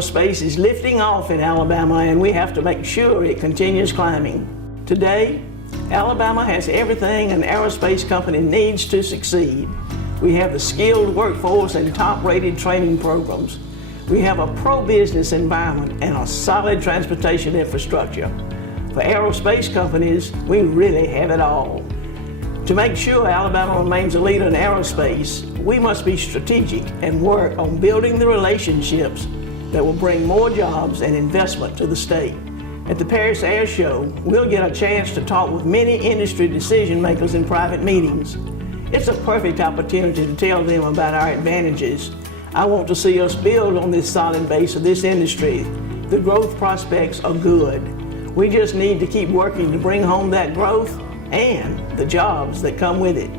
Aerospace is lifting off in Alabama, and we have to make sure it continues climbing. Today, Alabama has everything an aerospace company needs to succeed. We have the skilled workforce and top-rated training programs. We have a pro-business environment and a solid transportation infrastructure. For aerospace companies, we really have it all. To make sure Alabama remains a leader in aerospace, we must be strategic and work on building the relationships that will bring more jobs and investment to the state. At the Paris Air Show, we'll get a chance to talk with many industry decision makers in private meetings. It's a perfect opportunity to tell them about our advantages. I want to see us build on this solid base of this industry. The growth prospects are good. We just need to keep working to bring home that growth and the jobs that come with it.